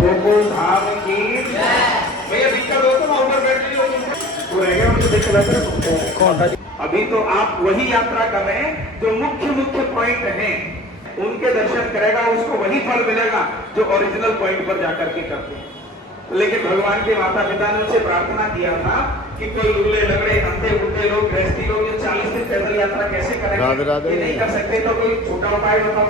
गोकुल धाम की भैया दिक्कत हो तो ऊपर बैठ लीजिए वो रह गया मुझे दिक्कत कौन। अभी तो आप वही यात्रा करें जो मुख्य मुख्य पॉइंट हैं, उनके दर्शन करेगा उसको वही फल मिलेगा जो ओरिजिनल पॉइंट पर जाकर के करते हैं। लेकिन भगवान के माता पिता ने उनसे प्रार्थना किया था कि कोई लूले लगड़े अंधे बुढ़े लोग गृहस्थी लोग जो 40 दिन पैदल यात्रा कैसे करेंगे, ये नहीं कर सकते, तो कोई छोटा उपाय बताओ।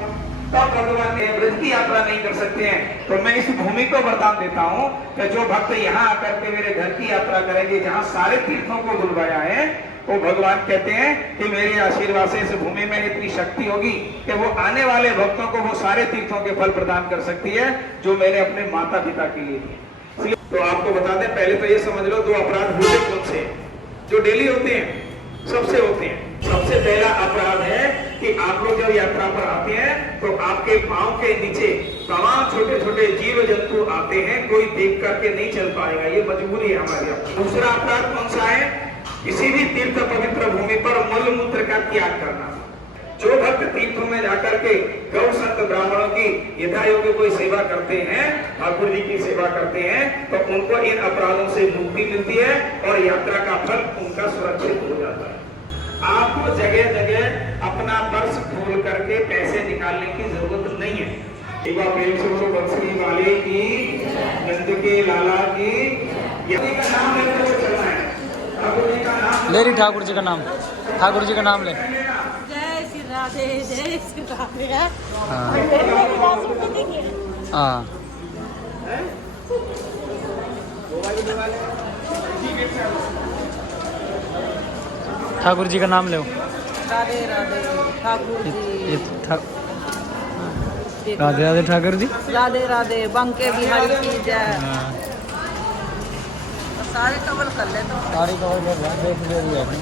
तब भगवान ने ब्रज की यात्रा नहीं कर सकते हैं, तो मैं इस भूमि को वरदान देता हूँ कि जो भक्त यहाँ आकर के मेरे घर की यात्रा करेंगे, जहाँ सारे तीर्थों को बुलवाया है, वो भगवान कहते हैं कि मेरे आशीर्वाद से इस भूमि में इतनी शक्ति होगी कि वो आने वाले भक्तों को वो सारे तीर्थों के फल प्रदान कर सकती है जो मैंने अपने माता पिता के लिए दिए। तो आपको बता दें, पहले तो ये समझ लो दो अपराध होते कौन से जो डेली होते हैं, सबसे होते हैं। सबसे पहला अपराध है कि आप लोग जब यात्रा पर आते हैं तो आपके पांव के नीचे तमाम छोटे छोटे जीव जंतु आते हैं, कोई देख करके नहीं चल पाएगा, ये मजबूरी है हमारी। दूसरा अपराध कौन सा है? किसी भी तीर्थ पवित्र भूमि पर मल मूत्र का त्याग करना। जो भक्त तीर्थों में जाकर के गौ संत ब्राह्मणों की यथा योग्य कोई सेवा करते हैं, ठाकुर जी की सेवा करते हैं, तो उनको इन अपराधों से मुक्ति मिलती है और यात्रा का फल उनका सुरक्षित हो जाता है। आपको जगह जगह अपना पर्स खोल करके पैसे निकालने की जरूरत नहीं है। एक बार प्रेम से बोलो बंसरी वाले की, नंद के लाला की, यदि का नाम लेते हुए चलना है। ठाकुर जी का नाम ले रही, ठाकुर जी का नाम, ठाकुर जी का नाम ले। जय श्री राधे, जय श्री राधे। हाँ ठाकुर जी का नाम ले। राधे राधे ठाकुर जी, राधे राधे ठाकुर जी, राधे राधे बंके बिहारी की जय। सारे कवर कर ले तो सारी कवर कर रहा देख लिया आपने।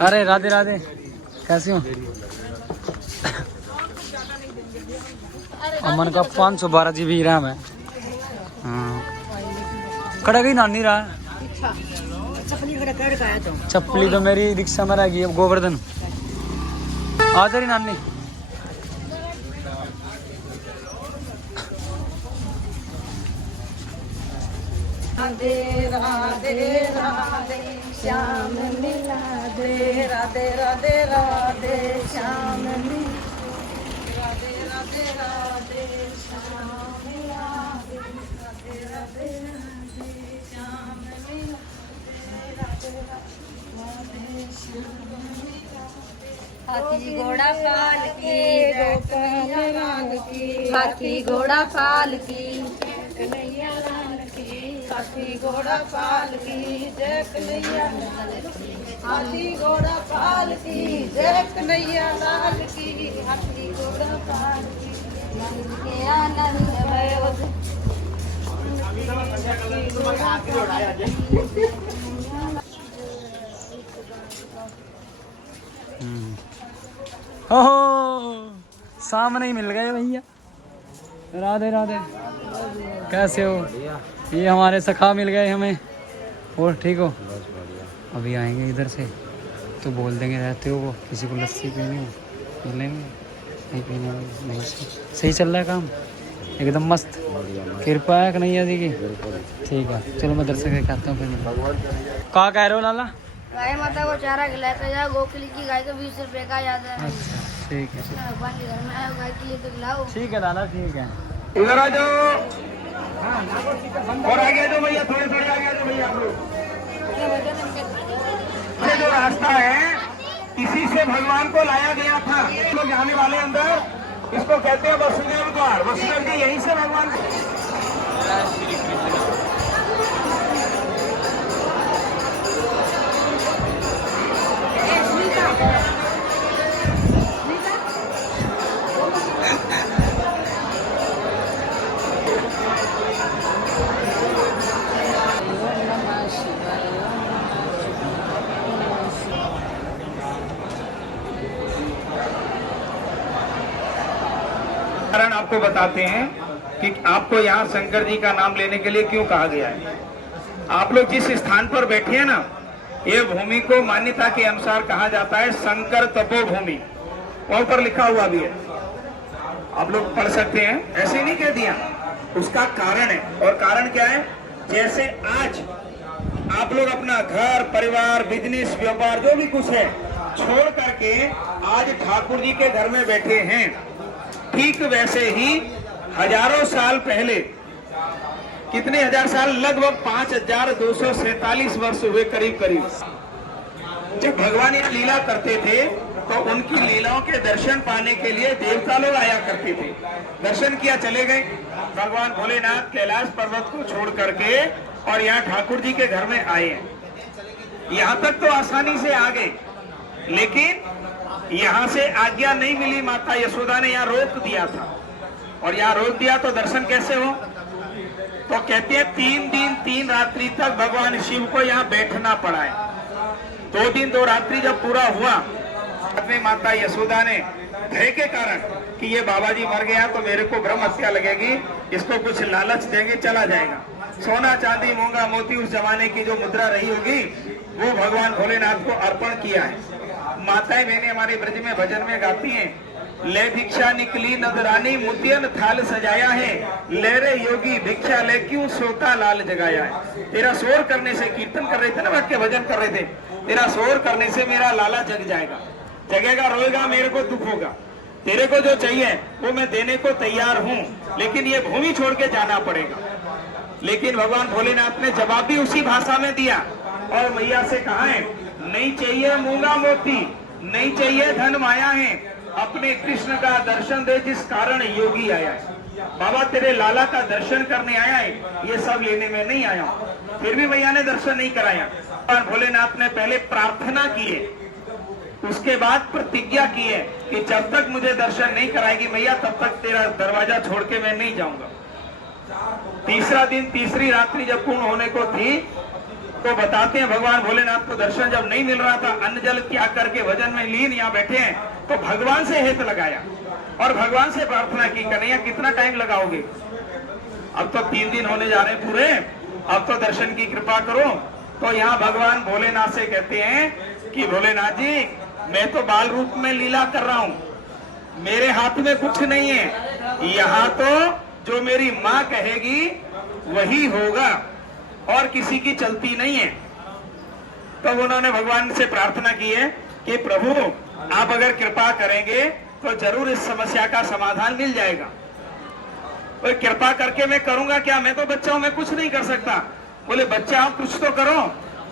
अरे राधे राधे, कैसी हो? अमन का 512 GB रैम है। हाँ खड़ा गई नानी रहा। चप्पली तो मेरी रिक्शा में रह गई। अब गोवर्धन आ तेरी नानी। राधे राधे राधे श्याम मिला दे, राधे राधे राधे श्याम मिला, राधे राधे राधे श्याम मिला दे, राधे राधे राधे श्याम मिला दे, राधे राधे श्याम मिला दे। हाथी घोड़ा पाल की गोपाल लाल की, हाथी घोड़ा पाल की कन्हैया लाल की, हाथी घोड़ा पाल की जय कन्हैया लाल की, हाथी घोड़ा पाल की जय कन्हैया लाल की, हाथी घोड़ा पाल की मन के आनंद भयो। ओहो सामने ही मिल गए भैया। राधे राधे, कैसे हो? ये हमारे सखा मिल गए हमें। और ठीक हो? अभी आएंगे इधर से तो बोल देंगे रहते हो वो किसी को लस्सी पीनी हो लेंगे, नहीं पीने नहीं। सही चल रहा है काम एकदम मस्त, कृपा है कन्हैया जी की। ठीक है चलो मैं दर्शन करके आता हूँ। फिर कहाँ कह रहे हो लाला? गाय माता को चारा खिलाता जा, गोकुल की गाय को 20 रुपए का याद है। अच्छा ठीक है, भगवान के घर में आए गाय के लिए तो खिलाओ। ठीक है लाला ठीक है। उधर आ जाओ और आगे जो भैया, थोड़े थोड़े आगे जो भैया। आप लोग ये जो रास्ता है इसी से भगवान को लाया गया था। लोग जाने वाले अंदर, इसको कहते हैं वसुदेव द्वार। वसुदेव जी यहीं से भगवान कारण आपको बताते हैं कि आपको यहाँ शंकर जी का नाम लेने के लिए क्यों कहा गया है। आप लोग जिस स्थान पर बैठे हैं ना, ये भूमि को मान्यता के अनुसार कहा जाता है शंकर तपोभूमि, वहां पर लिखा हुआ भी है, आप लोग पढ़ सकते हैं। ऐसे नहीं कह दिया, उसका कारण है। और कारण क्या है? जैसे आज आप लोग अपना घर परिवार बिजनेस व्यापार जो भी कुछ है छोड़ करके आज ठाकुर जी के घर में बैठे हैं, ठीक वैसे ही हजारों साल पहले, कितने हजार साल, लगभग 5247 वर्ष हुए करीब करीब, जब भगवान ये लीला करते थे तो उनकी लीलाओं के दर्शन पाने के लिए देवता लोग आया करते थे। दर्शन किया चले गए। भगवान भोलेनाथ कैलाश पर्वत को छोड़ करके और यहाँ ठाकुर जी के घर में आए हैं। यहाँ तक तो आसानी से आ गए, लेकिन यहाँ से आज्ञा नहीं मिली। माता यशोदा ने यहाँ रोक दिया था, और यहाँ रोक दिया तो दर्शन कैसे हो? तो कहते हैं 3 दिन 3 रात्रि तक भगवान शिव को यहाँ बैठना पड़ा है। 2 दिन 2 रात्रि जब पूरा हुआ, में माता यशोदा ने भय के कारण कि ये बाबा जी मर गया तो मेरे को ब्रह्म हत्या लगेगी, इसको कुछ लालच देंगे चला जाएगा, सोना चांदी मूंगा मोती उस जमाने की जो मुद्रा रही होगी वो भगवान भोलेनाथ को अर्पण किया है। माताएं बहनें हमारे ब्रज में भजन में गाती हैं, ले भिक्षा निकली नजरानी मुतियन थाल सजाया है, ले रे योगी भिक्षा ले क्यों सोता लाल जगाया है। तेरा शोर करने से, कीर्तन कर रहे थे ना, बैठ के भजन कर रहे थे, तेरा शोर करने से मेरा लाला जग जाएगा, जगेगा, रोएगा, मेरे को दुख होगा। तेरे को जो चाहिए वो मैं देने को तैयार हूँ, लेकिन ये भूमि छोड़ के जाना पड़ेगा। लेकिन भगवान भोलेनाथ ने जवाब भी उसी भाषा में दिया और मैया से कहा है, नहीं चाहिए मूंगा मोती, नहीं चाहिए धन माया है, अपने कृष्ण का दर्शन दे जिस कारण योगी आया है। बाबा तेरे लाला का दर्शन करने आया है, ये सब लेने में नहीं आया हूँ। फिर भी मैया ने दर्शन नहीं कराया। और भोलेनाथ ने पहले प्रार्थना की है, उसके बाद प्रतिज्ञा की है कि जब तक मुझे दर्शन नहीं कराएगी मैया तब तक तेरा दरवाजा छोड़ के मैं नहीं जाऊंगा। तीसरा दिन तीसरी रात्रि जब पूर्ण होने को थी तो बताते हैं भगवान भोलेनाथ को दर्शन जब नहीं मिल रहा था, अन्न जल त्याग करके भजन में लीन यहाँ बैठे हैं, तो भगवान से हेत लगाया और भगवान से प्रार्थना की, कन्हैया कितना टाइम लगाओगे? अब तो 3 दिन होने जा रहे हैं पूरे, अब तो दर्शन की कृपा करो। तो यहाँ भगवान भोलेनाथ से कहते हैं कि भोलेनाथ जी मैं तो बाल रूप में लीला कर रहा हूँ, मेरे हाथ में कुछ नहीं है, यहाँ तो जो मेरी माँ कहेगी वही होगा और किसी की चलती नहीं है। तो उन्होंने भगवान से प्रार्थना की है कि प्रभु आप अगर कृपा करेंगे तो जरूर इस समस्या का समाधान मिल जाएगा। तो कृपा करके मैं करूंगा क्या, मैं तो बच्चा हूं, मैं कुछ नहीं कर सकता। बोले बच्चा आप कुछ तो करो।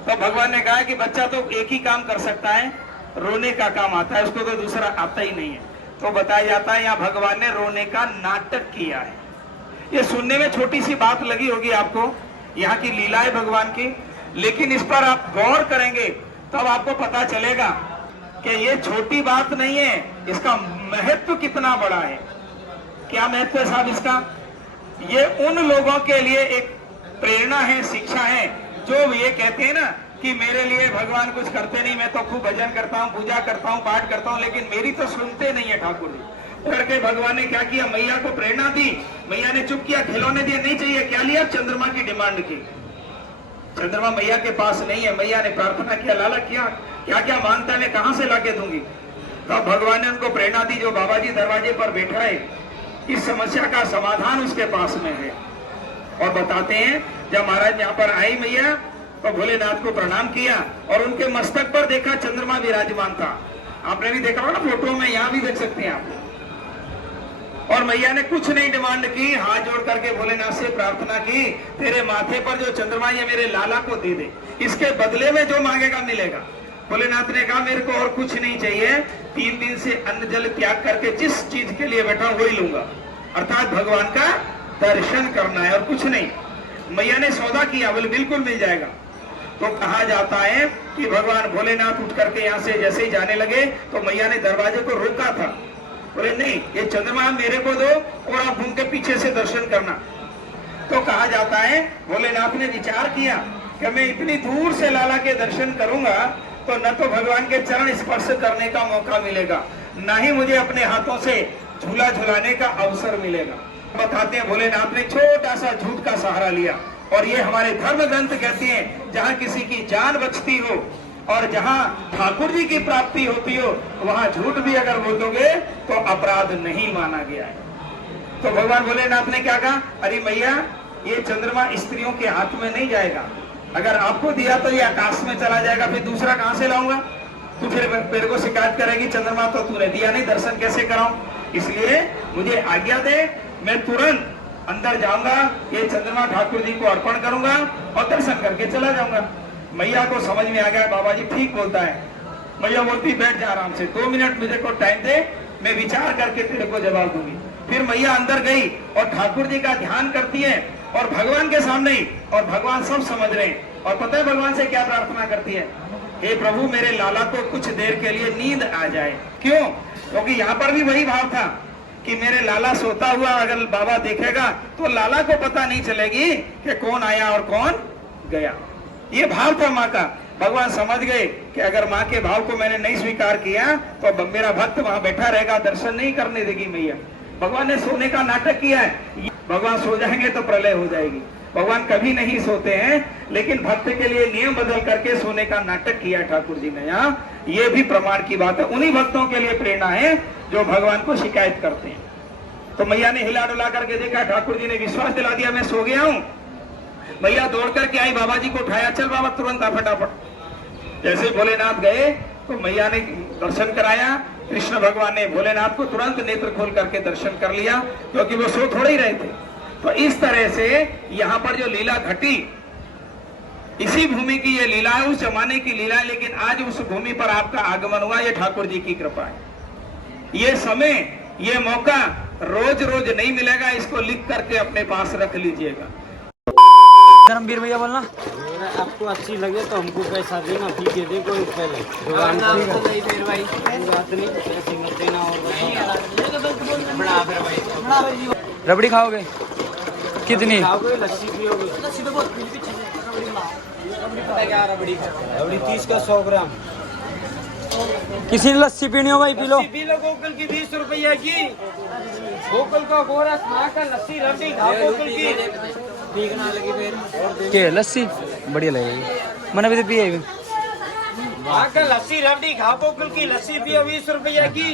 तो भगवान ने कहा कि बच्चा तो एक ही काम कर सकता है, रोने का काम आता है, उसको तो दूसरा आता ही नहीं है। तो बताया जाता है यहाँ भगवान ने रोने का नाटक किया है। ये सुनने में छोटी सी बात लगी होगी आपको, यहाँ की लीला है भगवान की, लेकिन इस पर आप गौर करेंगे तब आपको पता चलेगा कि ये छोटी बात नहीं है, इसका महत्व कितना बड़ा है। क्या महत्व है साहब इसका? ये उन लोगों के लिए एक प्रेरणा है, शिक्षा है, जो ये कहते हैं ना कि मेरे लिए भगवान कुछ करते नहीं, मैं तो खूब भजन करता हूँ, पूजा करता हूँ, पाठ करता हूँ, लेकिन मेरी तो सुनते नहीं है ठाकुर जी। करके भगवान ने क्या किया, मैया को प्रेरणा दी, मैया ने चुप किया, खिलौने दिए, नहीं चाहिए, क्या लिया, चंद्रमा की डिमांड की। चंद्रमा मैया के पास नहीं है, मैया ने प्रार्थना किया, लाला क्या क्या क्या मांगता है, मैं कहां से लाके दूंगी। तो भगवान ने उनको प्रेरणा दी, जो बाबा जी दरवाजे पर बैठा है इस समस्या का समाधान उसके पास में है। और बताते हैं जब महाराज यहाँ पर आई मैया तो भोलेनाथ को प्रणाम किया और उनके मस्तक पर देखा चंद्रमा विराजमान था। आपने भी देखा होगा ना फोटो में, यहाँ भी देख सकते हैं आप। और मैया ने कुछ नहीं डिमांड की, हाथ जोड़ करके भोलेनाथ से प्रार्थना की, तेरे माथे पर जो चंद्रमा ये मेरे लाला को दे दे, इसके बदले में जो मांगेगा मिलेगा। भोलेनाथ ने कहा मेरे को और कुछ नहीं चाहिए, 3 दिन से अन्न जल त्याग करके जिस चीज के लिए बैठा हूं वही लूंगा, अर्थात भगवान का दर्शन करना है और कुछ नहीं। मैया ने सौदा किया, बोले बिल्कुल मिल जाएगा। तो कहा जाता है कि भगवान भोलेनाथ उठ करके यहाँ से जैसे ही जाने लगे तो मैया ने दरवाजे को रोका था, बोले नहीं ये चंद्रमा मेरे को दो और आप घूम के पीछे से दर्शन करना। तो कहा जाता है भोलेनाथ ने विचार किया कि मैं इतनी दूर से लाला के दर्शन करूंगा तो न तो भगवान के चरण स्पर्श करने का मौका मिलेगा, न ही मुझे अपने हाथों से झूला झुलाने का अवसर मिलेगा। बताते हैं भोलेनाथ ने छोटा सा झूठ का सहारा लिया, और ये हमारे धर्म ग्रंथ कहते हैं जहां किसी की जान बचती हो और जहां ठाकुर जी की प्राप्ति होती हो, वहां झूठ भी अगर बोलोगे तो अपराध नहीं माना गया है। तो भगवान भोलेनाथ ने क्या कहा, अरे मैया ये चंद्रमा स्त्रियों के हाथ में नहीं जाएगा, अगर आपको दिया तो ये आकाश में चला जाएगा, फिर दूसरा कहां से लाऊंगा? तू फिर मेरे को शिकायत करेगी चंद्रमा तो तूने दिया नहीं, दर्शन कैसे कराऊं? इसलिए मुझे आज्ञा दे, मैं तुरंत अंदर जाऊंगा, ये चंद्रमा ठाकुर जी को अर्पण करूंगा और दर्शन करके चला जाऊंगा। मैया को समझ में आ गया बाबा जी ठीक बोलता है। मैया बोलती बैठ जा आराम से, 2 मिनट मुझे को टाइम दे, मैं विचार करके तेरे को जवाब दूंगी। फिर मैया अंदर गई और ठाकुर जी का ध्यान करती है और भगवान के सामने ही, और भगवान सब समझ रहे हैं। और पता है भगवान से क्या प्रार्थना करती है, हे प्रभु मेरे लाला को कुछ देर के लिए नींद आ जाए। क्यों? क्योंकि यहाँ पर भी वही भाव था कि मेरे लाला सोता हुआ अगर बाबा देखेगा तो लाला को पता नहीं चलेगी कि कौन आया और कौन गया। ये भाव था माँ का। भगवान समझ गए कि अगर माँ के भाव को मैंने नहीं स्वीकार किया तो मेरा भक्त वहां बैठा रहेगा, दर्शन नहीं करने देगी मैया। भगवान ने सोने का नाटक किया है। भगवान सो जाएंगे तो प्रलय हो जाएगी। भगवान कभी नहीं सोते हैं, लेकिन भक्त के लिए नियम बदल करके सोने का नाटक किया ठाकुर जी ने। यहाँ ये भी प्रमाण की बात है। उन्हीं भक्तों के लिए प्रेरणा है जो भगवान को शिकायत करते हैं। तो मैया ने हिला डुला करके देखा, ठाकुर जी ने विश्वास दिला दिया मैं सो गया हूँ। मैया दौड़ करके आई, बाबा जी को उठाया, चल बाबा तुरंत आ फटाफट। जैसे भोलेनाथ गए तो मैया ने दर्शन कराया। कृष्ण भगवान ने भोलेनाथ को तुरंत नेत्र खोल करके दर्शन कर लिया, क्योंकि वो सो थोड़े ही रहे थे। तो इस तरह से यहाँ पर जो लीला घटी, इसी भूमि की ये लीला है, उस जमाने की लीला है, लेकिन आज उस भूमि पर आपका आगमन हुआ, ये ठाकुर जी की कृपा है। ये समय, ये मौका रोज रोज नहीं मिलेगा, इसको लिख करके अपने पास रख लीजिएगा। धर्मवीर भैया बोलना, आपको अच्छी लगे तो हमको पैसा देना, फी के दे कोई पहले बात नहीं, पैसे मत देना। और रबड़ी खाओगे कितनी? खाओगे लस्सी पियोगे? रबड़ी 30 का 100 ग्राम। किसी ने लस्सी पीनी हो भाई P low. P low. Gokul की 20 रुपया की, गोकुल का गोरा खा कर लस्सी रबड़ी खाओ गोकुल की। पीकना लगी फिर के लस्सी बढ़िया लगेगी, मैंने भी तो पिए। आकर लस्सी रबड़ी खाओ गोकुल की, लस्सी पियो 20 रुपया की।